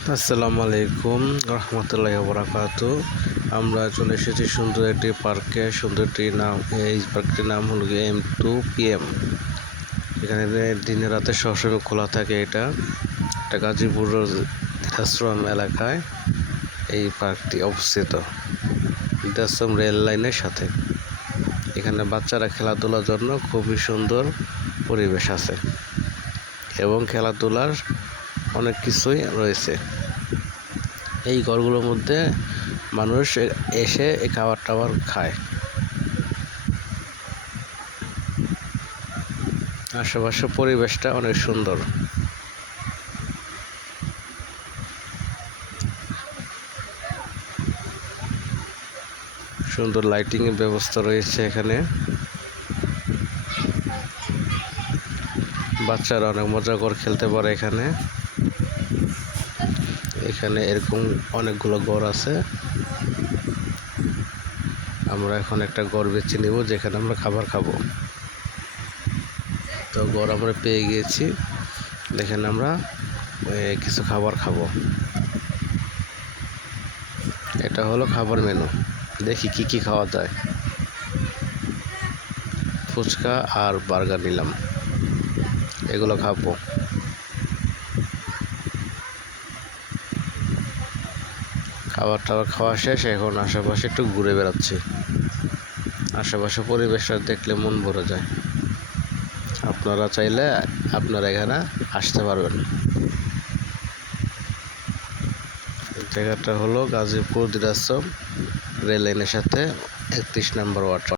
আসসালামু আলাইকুম রহমতুল্লাহি ওয়া বারাকাতুহু। আমরা চলে এসেছি সুন্দর একটি পার্কে। এই পার্কটির নাম হলো M2PM। এখানে দিনে রাতে সবসময় খোলা থাকে। এটা গাজীপুর আশ্রম এলাকায় এই পার্কটি অবস্থিত, আশ্রম রেল লাইনের সাথে। এখানে বাচ্চারা খেলাধুলার জন্য খুবই সুন্দর পরিবেশ আছে এবং খেলাধুলার অনেক কিছুই রয়েছে। এই ঘরগুলোর মধ্যে মানুষ এসে এই খাবার টাবার খায়। আশেপাশে পরিবেশটা অনেক সুন্দর। সুন্দর লাইটিং এর ব্যবস্থা রয়েছে এখানে। বাচ্চারা অনেক মজা করে খেলতে পারে এখানে। এরকম অনেকগুলো ঘর আছে। আমরা এখন একটা ঘর বেছে নিব যেখানে আমরা খাবার খাবো। তো ঘর আমরা পেয়ে গিয়েছি, দেখেন আমরা কিছু খাবার খাবো। এটা হলো খাবার মেনু। দেখি কি কি খাওয়া যায়। ফুচকা আর বার্গার নিলাম, এগুলো খাবো। খাবার টাবার খাওয়া শেষ, এখন আশেপাশে একটু ঘুরে বেড়াচ্ছি। আশেপাশে পরিবেশটা দেখলে মন ভরে যায়। আপনারা চাইলে আপনারা এখানে আসতে পারবেন। জায়গাটা হলো গাজীপুর আশ্রম রেল লাইনের সাথে 31 নম্বর ওয়ার্ড।